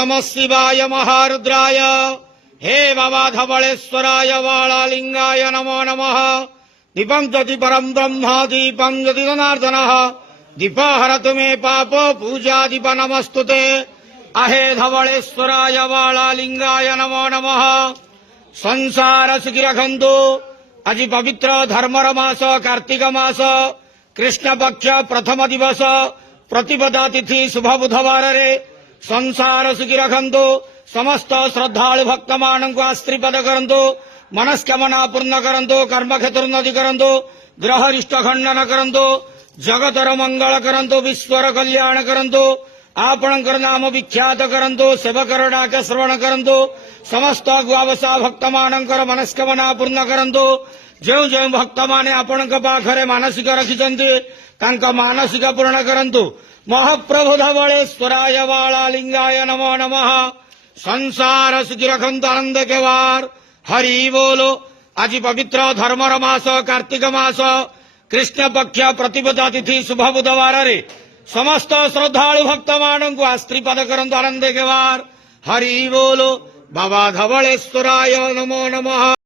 नमः शिवाय महारुद्राय हे बाबा धवलेश्वराय वाळालिंगाय नमो नमः। दीपं ज्योति परं ब्रह्म दीपं ज्योति जनार्दनः दीप हरतु मे पाप पूजा दीप नमस्तुते। अहे धवलेश्वराय वाळालिंगाय नमो नमः। संसार सुखी रखन्तु। आज पवित्र धर्मर मास कार्तिक मास कृष्ण पक्ष प्रथम दिवस प्रतिपदा तिथि शुभ बुधवार रे संसार सुखी रखन्तु। समस्त श्रद्धालु भक्त मानक आश्रीपद करन्तु। मनस्कामना पूर्ण करन्तु। कर्म क्षेत्र उन्नति करन्तु। ग्रह रिष्ट खंडन करन्तु। जगतर मंगल करन्तु। विश्वर कल्याण करन्तु। आपणकर नाम विख्यात करन्तु। सेवकर डाक श्रवण करन्तु। समस्त गुआवसा भक्त मानकर मनस्कामना पूर्ण करन्तु। जो जो भक्त माने आपणक पाखरे मानसिक रखिछन्ति तांका मानसिक पूर्ण करन्तु। महाप्रभु धवलेश्वराय वाळालिंगाय नमो नमः। संसार सुखी रखन्तु। आनंद के वार हरि बोलो। आज पवित्र धर्मर मास कार्तिक मास कृष्ण पक्ष प्रतिपदा तिथि शुभ बुधवार रे समस्त श्रद्धालु भक्त मानक आश्रीपद करन्तु। आनंद के वार हरि बोलो। बाबा धवलेश्वराय नमो नमः।